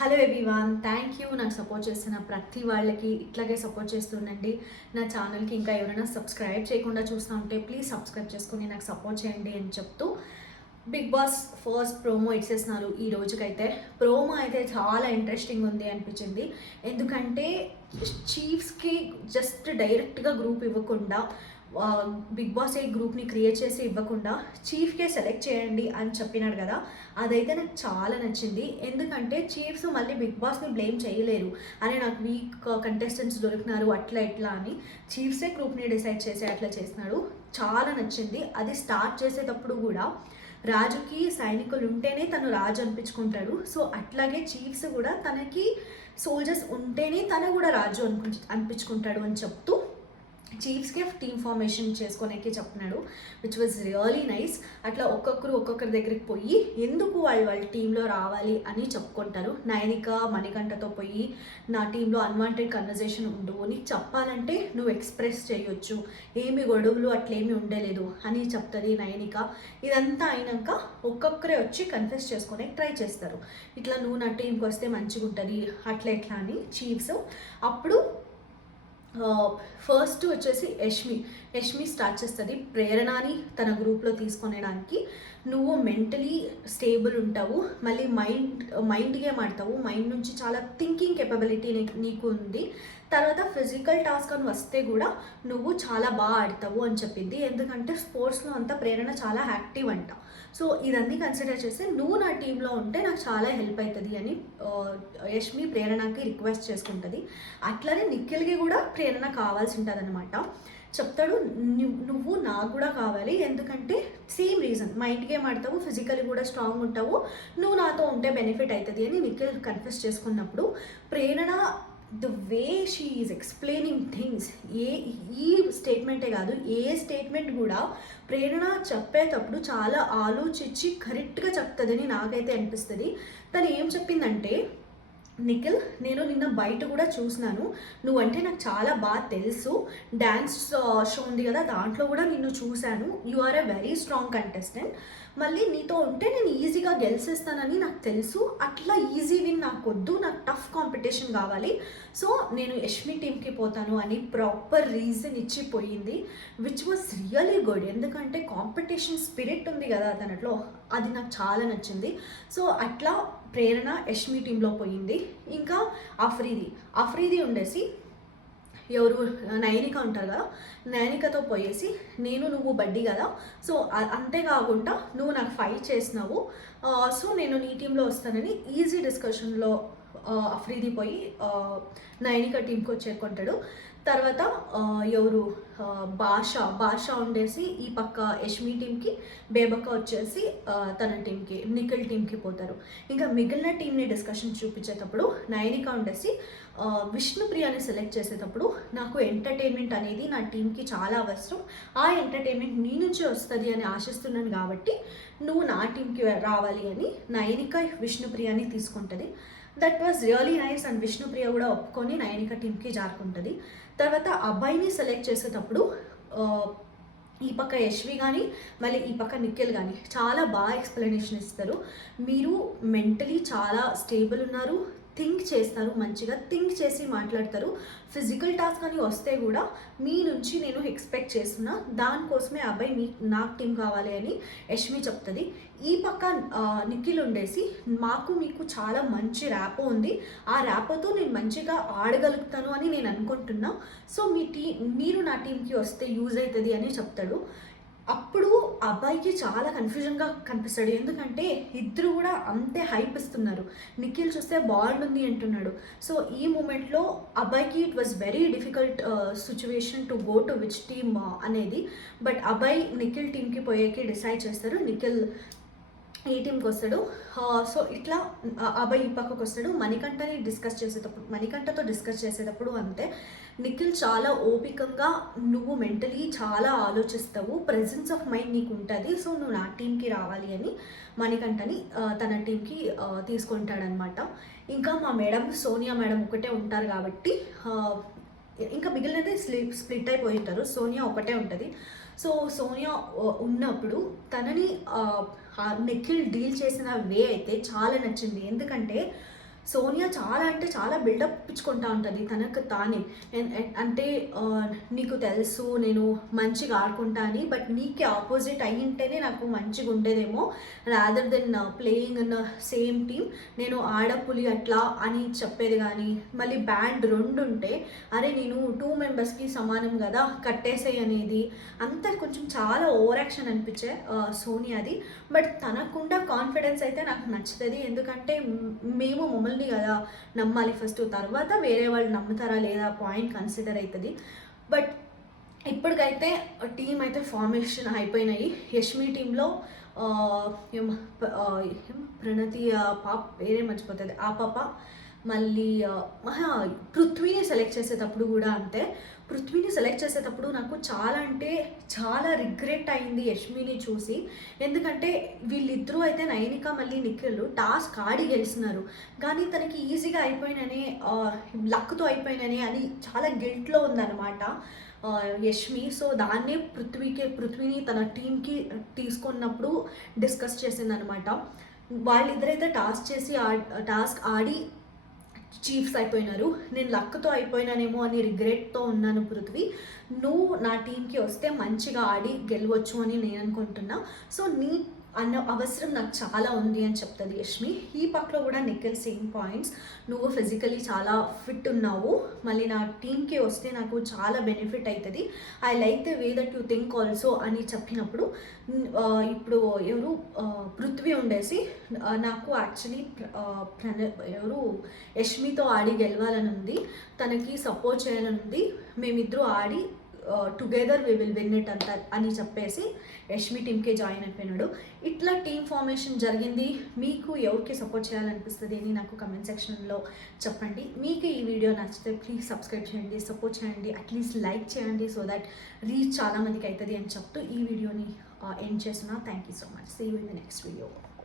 Hello everyone, thank you. నాకు support చేస్తున్న ప్రతి వాళ్ళకి ఇట్లాగే సపోర్ట్ చేస్తుండండి. నా ఛానల్కి ఇంకా ఎవరైనా సబ్స్క్రైబ్ చేయకుండా చూస్తూ ఉంటే ప్లీజ్ సబ్స్క్రైబ్ చేసుకుని నాకు సపోర్ట్ చేయండి అని చెప్తూ బిగ్ బాస్ ఫస్ట్ ప్రోమో ఇచ్చేసినారు. ఈ రోజుకైతే ప్రోమో అయితే చాలా ఇంట్రెస్టింగ్ ఉంది అనిపించింది. ఎందుకంటే చీఫ్స్కి జస్ట్ డైరెక్ట్గా గ్రూప్ ఇవ్వకుండా బిగ్ బాస్ గ్రూప్ని క్రియేట్ చేసి ఇవ్వకుండా చీఫ్కే సెలెక్ట్ చేయండి అని చెప్పినాడు కదా, అదైతే నాకు చాలా నచ్చింది. ఎందుకంటే చీఫ్స్ మళ్ళీ బిగ్ బాస్ని బ్లేమ్ చేయలేరు అని, నాకు వీక్ కంటెస్టెంట్స్ దొరికినారు అట్లా ఇట్లా అని చీఫ్సే గ్రూప్ని డిసైడ్ చేసి అట్లా చేసినాడు. చాలా నచ్చింది. అది స్టార్ట్ చేసేటప్పుడు కూడా రాజుకి సైనికులు ఉంటేనే తను రాజు అనిపించుకుంటాడు. సో అట్లాగే చీఫ్స్ కూడా తనకి సోల్జర్స్ ఉంటేనే తను కూడా రాజు అనిపించుకుంటాడు అని చెప్తూ చీఫ్స్కే టీమ్ ఫార్మేషన్ చేసుకోనికి చెప్తున్నాడు, విచ్ వాజ్ రియలీ నైస్. అట్లా ఒక్కొక్కరి దగ్గరికి పోయి ఎందుకు వాళ్ళ టీంలో రావాలి అని చెప్పుకుంటారు. నయనిక మణికంఠతో పోయి నా టీంలో అన్వాంటెడ్ కన్వర్జేషన్ ఉండు, నీకు చెప్పాలంటే నువ్వు ఎక్స్ప్రెస్ చేయొచ్చు, ఏమి గొడవలు అట్లేమీ ఉండలేదు అని చెప్తుంది నయనిక. ఇదంతా అయినాక ఒక్కొక్కరే వచ్చి కన్ఫెస్ చేసుకొని ట్రై చేస్తారు, ఇట్లా నువ్వు నా టీంకి వస్తే మంచిగా ఉంటుంది అట్లా ఎట్లా అని చీఫ్స్. అప్పుడు ఫస్ట్ వచ్చేసి యష్మి స్టార్ట్ చేస్తుంది ప్రేరణని తన గ్రూప్లో తీసుకొనేడానికి. నువ్వు మెంటలీ స్టేబుల్ ఉంటావు, మళ్ళీ మైండ్ గేమ్ ఆడతావు, మైండ్ నుంచి చాలా థింకింగ్ కెపబిలిటీ నీకు ఉంది, తర్వాత ఫిజికల్ టాస్క్ అని వస్తే కూడా నువ్వు చాలా బాగా ఆడతావు అని చెప్పింది. ఎందుకంటే స్పోర్ట్స్లో అంతా ప్రేరణ చాలా యాక్టివ్ అంట. సో ఇదన్నీ కన్సిడర్ చేస్తే నువ్వు నా టీంలో ఉంటే నాకు చాలా హెల్ప్ అవుతుంది అని యష్మి ప్రేరణకి రిక్వెస్ట్ చేసుకుంటుంది. అట్లనే నిఖిల్కి కూడా ప్రేరణ కావాల్సి ఉంటుంది అనమాట. చెప్తాడు, నువ్వు నాకు కూడా కావాలి, ఎందుకంటే సేమ్ రీజన్, మైండ్ గేమ్ ఆడతావు, ఫిజికల్లీ కూడా స్ట్రాంగ్ ఉంటావు, నువ్వు నాతో ఉంటే బెనిఫిట్ అవుతుంది అని నిఖిల్ కన్ఫెస్ చేసుకున్నప్పుడు Prerana the way she is explaining things, ఈ స్టేట్మెంటే కాదు ఏ స్టేట్మెంట్ కూడా ప్రేరణ చెప్పేటప్పుడు చాలా ఆలోచించి కరెక్ట్గా చెప్తుందని నాకైతే అనిపిస్తుంది. తను ఏం చెప్పిందంటే, నిఖిల్ నేను నిన్న బయట కూడా చూసినాను, నువ్వంటే నాకు చాలా బాగా తెలుసు, డ్యాన్స్ షో ఉంది కదా దాంట్లో కూడా నిన్ను చూశాను, you are a very strong contestant, మళ్ళీ నీతో ఉంటే నేను ఈజీగా గెలిచేస్తానని నాకు తెలుసు, అట్లా ఈజీ విన్ నాకు వద్దు, నాకు టఫ్ కాంపిటీషన్ కావాలి, సో నేను యష్మి టీమ్కి పోతాను అని ప్రాపర్ రీజన్ ఇచ్చిపోయింది, విచ్ వాజ్ రియలీ గుడ్. ఎందుకంటే కాంపిటీషన్ స్పిరిట్ ఉంది కదా తనట్లో, అది నాకు చాలా నచ్చింది. సో అట్లా ప్రేరణ యష్మి టీంలో పోయింది. ఇంకా అఫ్రీది ఉండేసి ఎవరు నయనిక ఉంటారు కదా, నయనికతో పోయేసి నేను నువ్వు బడ్డీ కదా, సో అంతేకాకుండా నువ్వు నాకు ఫైట్ చేసినావు, సో నేను నీ టీంలో వస్తానని ఈజీ డిస్కషన్లో అఫ్రీది పోయి నయనిక టీంకి చేరుకుంటాడు. తర్వాత ఎవరు భాష ఉండేసి ఈ పక్క యష్మి టీంకి, బేబక్క వచ్చేసి తన టీంకి నిఖిల్ టీంకి పోతారు. ఇంకా మిగిలిన టీంని డిస్కషన్ చూపించేటప్పుడు నయనిక ఉండేసి విష్ణుప్రియని సెలెక్ట్ చేసేటప్పుడు నాకు ఎంటర్టైన్మెంట్ అనేది నా టీంకి చాలా అవసరం, ఆ ఎంటర్టైన్మెంట్ నీ నుంచి వస్తుంది అని ఆశిస్తున్నాను, కాబట్టి నువ్వు నా టీంకి రావాలి అని నయనిక విష్ణుప్రియని తీసుకుంటుంది. That was really nice. And Vishnupriya కూడా ఒప్పుకొని నయనిక టీంకి జారుకుంటుంది. తర్వాత అబ్బాయిని సెలెక్ట్ చేసేటప్పుడు ఈ పక్క యష్వి కానీ మళ్ళీ ఈ పక్క నిఖిల్ కానీ చాలా బాగా ఎక్స్ప్లెనేషన్ ఇస్తారు. మీరు మెంటలీ చాలా స్టేబుల్ ఉన్నారు, థింక్ చేస్తారు, మంచిగా థింక్ చేసి మాట్లాడతారు, ఫిజికల్ టాస్క్ అని వస్తే కూడా మీ నుంచి నేను ఎక్స్పెక్ట్ చేస్తున్నా, దానికోసమే అబ్బాయి నాకు టీం కావాలి అని యష్మి చెప్తుంది. ఈ పక్క నిఖిల్ ఉండేసి మీకు చాలా మంచి ర్యాపో ఉంది, ఆ ర్యాపోతో నేను మంచిగా ఆడగలుగుతాను అని నేను అనుకుంటున్నా, సో మీరు నా టీంకి వస్తే యూజ్ అవుతుంది అని చెప్తాడు. అప్పుడు అబ్బాయికి చాలా కన్ఫ్యూజన్గా కనిపిస్తాడు, ఎందుకంటే ఇద్దరు కూడా అంతే హైప్ ఇస్తున్నారు, నిఖిల్ చూస్తే బాగుంటుంది అంటున్నాడు. సో ఈ మూమెంట్లో అబ్బాయికి it was very difficult situation to go to which team అనేది. బట్ అబ్బాయి నిఖిల్ టీంకి పోయేకి డిసైడ్ చేస్తారు, నిఖిల్ ఈ టీంకి వస్తాడు. సో ఇట్లా అబ్బాయి ఈ పక్కకు వస్తాడు. మణికంఠతో డిస్కస్ చేసేటప్పుడు అంతే, నిఖిల్ చాలా ఓపికంగా నువ్వు మెంటలీ చాలా ఆలోచిస్తావు, ప్రెజెన్స్ ఆఫ్ మైండ్ నీకు ఉంటుంది, సో నువ్వు నా టీంకి రావాలి అని మణికంఠని తన టీంకి తీసుకుంటాడనమాట. ఇంకా మా మేడం సోనియా మేడం ఒకటే ఉంటారు కాబట్టి ఇంకా మిగిలినది స్ప్లిట్ అయిపోయి ఉంటారు, సోనియా ఒకటే ఉంటుంది. సో సోనియా ఉన్నప్పుడు తనని నిఖిల్ డీల్ చేసిన వే అయితే చాలా నచ్చింది. ఎందుకంటే సోనియా చాలా అంటే చాలా బిల్డప్ ఇచ్చుకుంటా ఉంటుంది తనకు తానే. అంటే నీకు తెలుసు నేను మంచిగా ఆడుకుంటా అని, బట్ నీకే ఆపోజిట్ అయ్యింటేనే నాకు మంచిగా ఉండేదేమో, rather than playing in same team నేను ఆడపులి అట్లా అని చెప్పేది. కానీ మళ్ళీ బ్యాండ్ 2 ఉంటే అరే నేను 2 మెంబర్స్కి సమానం కదా కట్టేసేయి అనేది అంతా కొంచెం చాలా ఓవర్ యాక్షన్ అనిపించే సోనియాది. బట్ తనకుండా కాన్ఫిడెన్స్ అయితే నాకు నచ్చుతుంది. ఎందుకంటే మేము మమ్మల్ని కదా నమ్మాలి ఫస్ట్, తర్వాత వేరే వాళ్ళు నమ్ముతారా లేదా పాయింట్ కన్సిడర్ అవుతుంది. బట్ ఇప్పటికైతే టీం అయితే ఫార్మేషన్ అయిపోయినాయి. యష్మి టీంలో ప్రణతి పాప పేరే మర్చిపోతుంది ఆ పాప, మళ్ళీ పృథ్వీని సెలెక్ట్ చేసేటప్పుడు కూడా అంతే. పృథ్వీని సెలెక్ట్ చేసేటప్పుడు నాకు చాలా అంటే చాలా రిగ్రెట్ అయింది యష్మిని చూసి. ఎందుకంటే వీళ్ళిద్దరూ అయితే నైనిక మళ్ళీ నిఖిల్ టాస్క్ ఆడి గెలిచినారు, కానీ తనకి ఈజీగా అయిపోయిననే లక్తో అయిపోయిననే అని చాలా గిల్ట్లో ఉందన్నమాట యష్మి. సో దాన్నే పృథ్వీని తన టీంకి తీసుకున్నప్పుడు డిస్కస్ చేసిందనమాట. వాళ్ళిద్దరైతే టాస్క్ ఆడి చీఫ్స్ అయిపోయినారు. నేను లక్తో అయిపోయినానేమో అని రిగ్రెట్తో ఉన్నాను పృథ్వీ. నువ్వు నా టీంకి వస్తే మంచిగా ఆడి గెలవచ్చు అని నేను అనుకుంటున్నా. సో నీ అన్న అవసరం నాకు చాలా ఉంది అని చెప్తుంది యష్మి. ఈ పక్కలో కూడా నిఖిల్ సేమ్ పాయింట్స్. నువ్వు ఫిజికలీ చాలా ఫిట్ ఉన్నావు, మళ్ళీ నా టీంకి వస్తే నాకు చాలా బెనిఫిట్ అవుతుంది, I like the way that you think also అని చెప్పినప్పుడు ఇప్పుడు ఎవరు పృథ్వీ ఉండేసి నాకు యాక్చువల్లీ ఎవరు యష్మితో ఆడి గెలవాలని ఉంది, తనకి సపోర్ట్ చేయాలని ఉంది, మేమిద్దరూ ఆడి together we will win it అంత అని చెప్పేసి యష్మి టీమ్కే జాయిన్ అయిపోయినాడు. ఇట్లా టీమ్ ఫార్మేషన్ జరిగింది. మీకు ఎవరికి సపోర్ట్ చేయాలనిపిస్తుంది అని నాకు కమెంట్ సెక్షన్లో చెప్పండి. మీకు ఈ వీడియో నచ్చితే ప్లీజ్ సబ్స్క్రైబ్ చేయండి, సపోర్ట్ చేయండి, అట్లీస్ట్ లైక్ చేయండి, సో దట్ రీచ్ చాలామందికి అవుతుంది అని చెప్తూ ఈ వీడియోని ఎండ్ చేస్తున్నా. Thank you so much. See you in the next video.